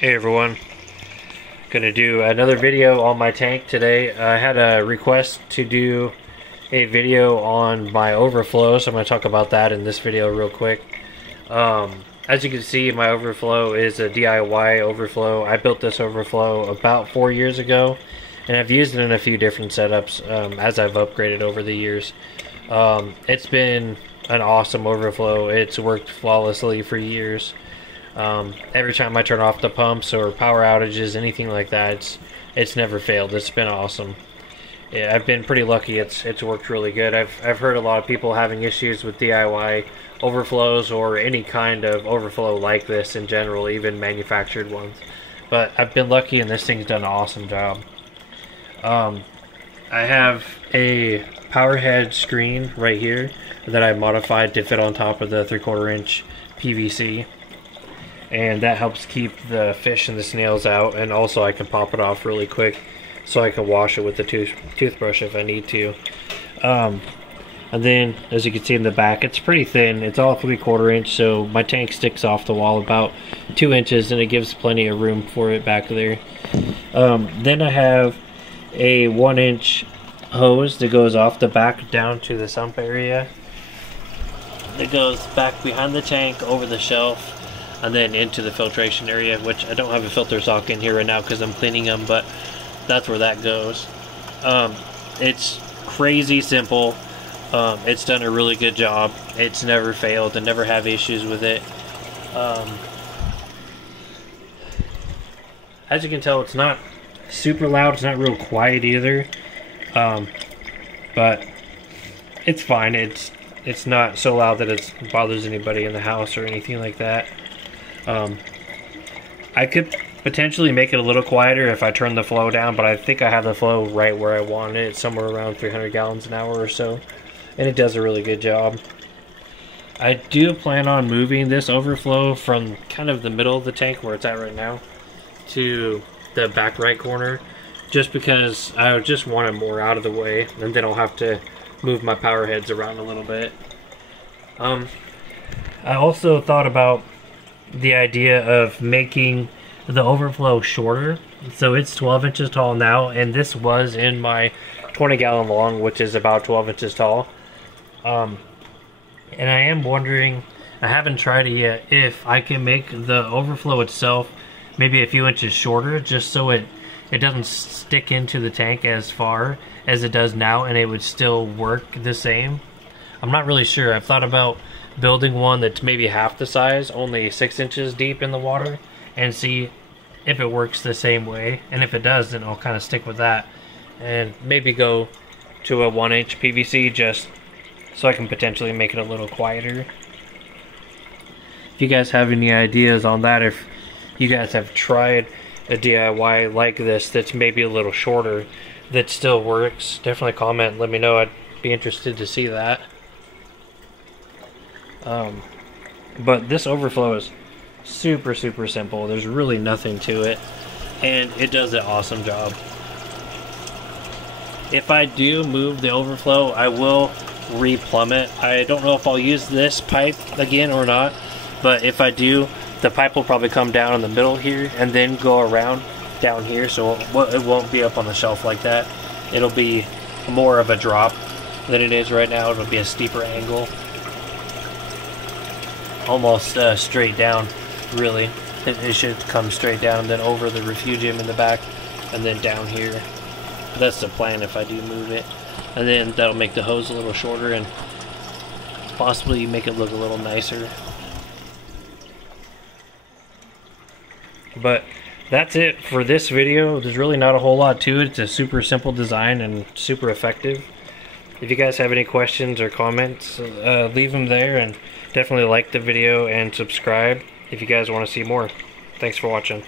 Hey everyone, gonna do another video on my tank today. I had a request to do a video on my overflow, so I'm gonna talk about that in this video real quick. As you can see, my overflow is a DIY overflow. I built this overflow about 4 years ago, and I've used it in a few different setups as I've upgraded over the years. It's been an awesome overflow. It's worked flawlessly for years. Every time I turn off the pumps or power outages, anything like that, it's never failed. It's been awesome. Yeah, I've been pretty lucky. It's worked really good. I've heard a lot of people having issues with DIY overflows or any kind of overflow like this in general, even manufactured ones. But I've been lucky, and this thing's done an awesome job. I have a Powerhead screen right here that I modified to fit on top of the 3/4 inch PVC. And that helps keep the fish and the snails out, and also I can pop it off really quick so I can wash it with the toothbrush if I need to. And then, as you can see in the back, it's pretty thin. It's all 3/4 inch, so my tank sticks off the wall about 2 inches, and it gives plenty of room for it back there. Then I have a 1-inch hose that goes off the back down to the sump area. It goes back behind the tank, over the shelf, and then into the filtration area, which I don't have a filter sock in here right now because I'm cleaning them, but that's where that goes. It's crazy simple. It's done a really good job. It's never failed. I never have issues with it. As you can tell, it's not super loud. It's not real quiet either, but it's fine. It's not so loud that it bothers anybody in the house or anything like that. I could potentially make it a little quieter if I turn the flow down, but I think I have the flow right where I want it. It's somewhere around 300 gallons an hour or so, and it does a really good job. I do plan on moving this overflow from kind of the middle of the tank where it's at right now to the back right corner, just because I just want it more out of the way, and then I'll have to move my power heads around a little bit. I also thought about the idea of making the overflow shorter. So it's 12 inches tall now, and this was in my 20-gallon long, which is about 12 inches tall. And I am wondering, I haven't tried it yet, if I can make the overflow itself maybe a few inches shorter, just so it doesn't stick into the tank as far as it does now, and it would still work the same. I'm not really sure. I've thought about building one that's maybe half the size, only 6 inches deep in the water, and see if it works the same way. And if it does, then I'll kind of stick with that and maybe go to a 1-inch PVC just so I can potentially make it a little quieter. If you guys have any ideas on that, if you guys have tried a DIY like this that's maybe a little shorter that still works, definitely comment and let me know. I'd be interested to see that. But this overflow is super simple. There's really nothing to it, and it does an awesome job. If I do move the overflow, I will re-plumb it. I don't know if I'll use this pipe again or not, but if I do, the pipe will probably come down in the middle here and then go around down here, so it won't be up on the shelf like that. It'll be more of a drop than it is right now. It'll be a steeper angle, almost straight down, really. It should come straight down and then over the refugium in the back and then down here. That's the plan if I do move it. And then that'll make the hose a little shorter and possibly make it look a little nicer. But that's it for this video. There's really not a whole lot to it. It's a super simple design and super effective. If you guys have any questions or comments, leave them there, and definitely like the video and subscribe if you guys want to see more. Thanks for watching.